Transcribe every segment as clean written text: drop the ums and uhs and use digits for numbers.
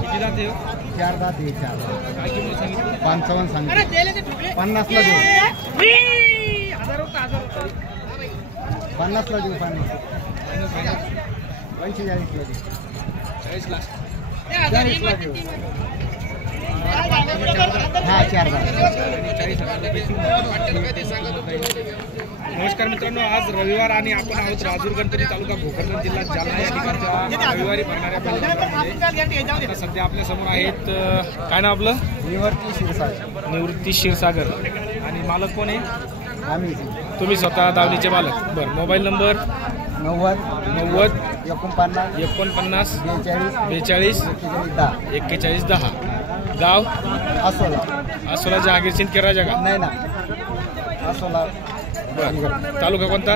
किती जाते हो? 4 दात आहे 4. काय किंमत सांगितली? 55 सांगितलं. 50 ला देऊ. 50 ला देऊ. 50 45 ला देऊ. 40 लाख. 40 ला देऊ. हा 4 दात. 40,000 नमस्कार मित्रांनो, आज रविवार आणि आपण आहोत राजूर गणपती तालुका भोकरदन जिल्हा जालना या ठिकाणच्या रविवारी भरणाऱ्या बैलगाड्यामध्ये. सध्या आपल्या समोर आहेत, काय नाव आपलं? निवृत्ती क्षीरसागर. निवृत्ती क्षीरसागर. आणि मालक कोण आहे? आम्ही. तुम्ही स्वतः दावणीचे मालक. बरं, मोबाईल नंबर 90 49 49 42 41 10. गाव आसोला जहागीर सिंदखेड का? नाही ना, आसोला. बरं, तालुका कोणता?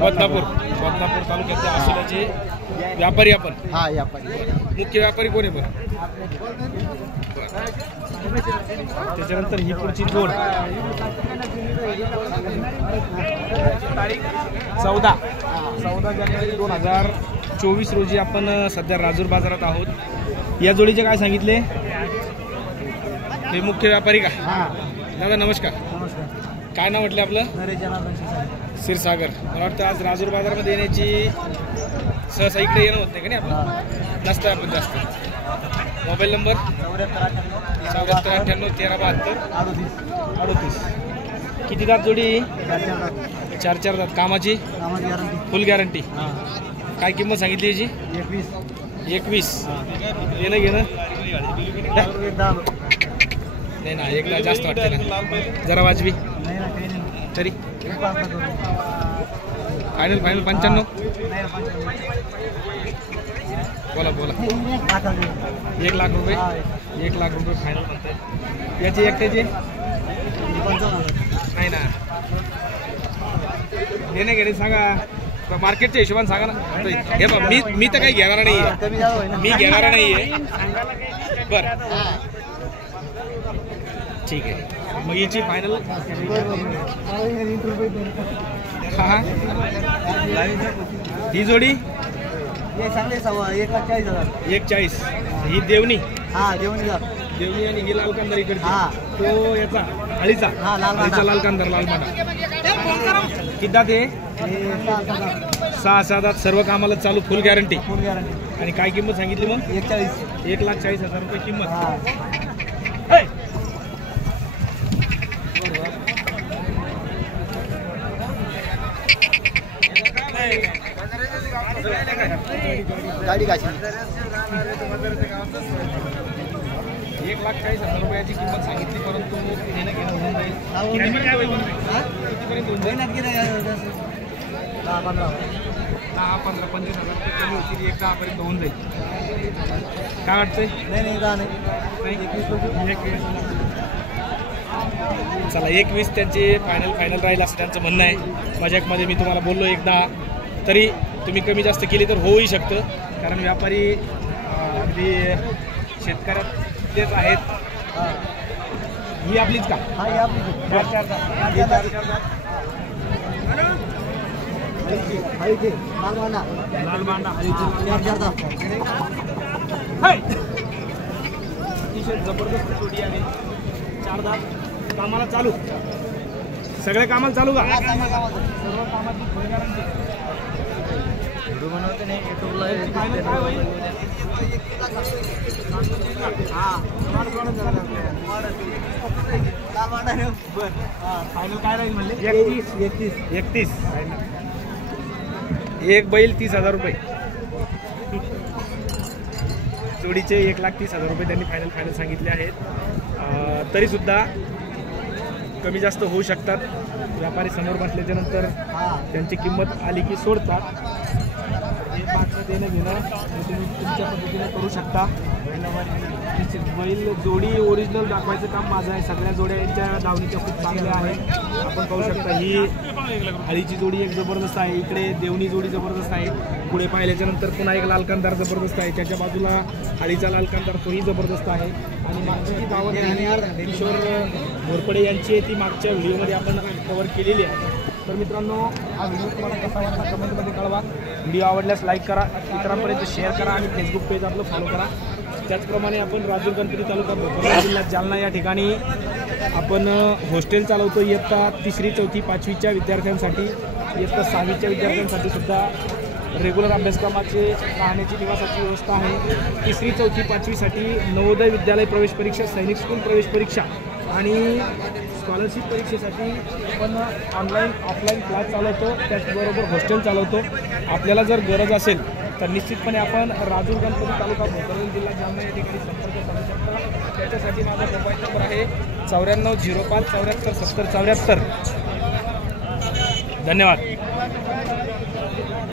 बदनापूर. बदनापूर तालुक्यातल्या आसोल्याचे व्यापारी आपण. हा व्यापारी. मुख्य व्यापारी कोण आहे? बरं, त्याच्यानंतर ही पुढची जोड 14 जानेवारी 2024 रोजी आपण सध्या राजूर बाजारात आहोत. या जोडीचे काय सांगितले? हे मुख्य व्यापारी का? दादा नमस्कार. काय नाव म्हटलं आपलं? क्षीरसागर. मला वाटतं आज राजूर बाजारामध्ये येण्याची सहसा इकडे येणं होत नाही का? नाही आपण नसतं आपण जास्त. Mobile number 74 98 13 72 38. किती दात जोडी? 4 दात. कामाची फुल गॅरंटी. काय किंमत सांगितली याची? 21. येणं घेणं नाही ना, एकदा जास्त वाटते ना, जरा वाजवी तरी. फायनल 95. बोला 1 लाख रुपये. 1 लाख रुपये फायनल म्हणताय. याची एकट्याची नाही ना, घेणे घेणे सांगा, मार्केटच्या हिशोबाने सांगा ना. हे बघ, मी तर काही घेणार नाही आहे, मी घेणार नाही आहे. बरं ठीक आहे, मग याची फायनल. हा ही जोडी 1,40,000. ही देवणी. देवणी आणि ही लाल कांदार इकडची. तो याचा हळीचा लाल कांदार, लाल माडा. किती ते? 6 दात. सर्व कामाला चालू, फुल गॅरंटी. आणि काय किंमत सांगितली मग? 1,40,000 रुपये किंमत. गाडी गाची 1,40,000 रुपयाची किंमत सांगितली, परंतु घेणं होऊन जाईल. कितीपर्यंत होऊन जाईल? 10-15-25,000 रुपये कमी होतील. 10 पर्यंत होऊन जाईल. काय वाटतंय? नाही. चला 21 त्यांचे फायनल राहील असं त्यांचं म्हणणं आहे. मजाकमध्ये मी तुम्हाला बोललो 10, तरी तुम्ही कमी जास्त केली तर होऊही शकतं, कारण व्यापारी अगदी शेतकऱ्यातलेच आहेत. ही आपलीच का? लाल मांडा अतिशय जबरदस्त जोडी आहे. 4 दात. कामाला चालू, सगळ्या कामाला चालू का? सर्व कामाची फुल गॅरंटी. फायनल काय होईल? फायनल काय राहील म्हणले? 31. एक बैल 30,000 रुपये. जोडीचे 1,30,000 रुपये त्यांनी फायनल सांगितले आहेत. तरी सुद्धा कमी जास्त होऊ शकतात. व्यापारी समोर बसल्याच्या नंतर त्यांची किंमत आली की सोडतात. हे मात्र देणं घेणं तुम्ही तुमच्या पद्धतीने करू शकता. बैल जोडी ओरिजिनल दाखवायचं काम माझं आहे. सगळ्या जोड्या यांच्या दावणीच्या खूप चांगल्या आहेत. आपण पाहू शकता ही हळीची जोडी एक जबरदस्त आहे. इकडे देवणी जोडी जबरदस्त आहे. पुढे पाहिल्याच्या नंतर पुन्हा एक लाल कांदार जबरदस्त आहे. त्याच्या बाजूला हळीचा लाल कांदार तोही जबरदस्त आहे. आणि मागची दावण किशोर घोरपडे यांची ती मागच्या व्हिडिओमध्ये आपण कव्हर केलेली आहे. तर मित्रांनो हा व्हिडिओ तुम्हाला कसा वाटला कमेंटमध्ये कळवा. व्हिडिओ आवडल्यास लाईक करा, इतरांपर्यंत शेअर करा आणि फेसबुक पेज आपलं फॉलो करा. त्याचप्रमाणे आपण राजूर गणपती तालुका भोकरदन जिल्हा जालना या ठिकाणी आपण हॉस्टेल चालवतो. इयत्ता 3री 4थी 5वीच्या विद्यार्थ्यांसाठी, इयत्ता 6वीच्या विद्यार्थ्यांसाठी सुद्धा रेग्युलर अभ्यासक्रमाचे राहण्याची निवासाची व्यवस्था आहे. 3री 4थी 5वीसाठी नवोदय विद्यालय प्रवेश परीक्षा, सैनिक स्कूल प्रवेश परीक्षा आणि स्कॉलरशिप परीक्षेसाठी आपण ऑनलाईन ऑफलाईन क्लास चालवतो. त्याचबरोबर हॉस्टेल चालवतो. आपल्याला जर गरज असेल तर निश्चितपणे आपण राजूर गणपती तालुका भोकरदन जिल्हा जालना या ठिकाणी संपर्क साधू शकता. त्याच्यासाठी माझा मोबाईल नंबर आहे 9405 74 70 74. धन्यवाद.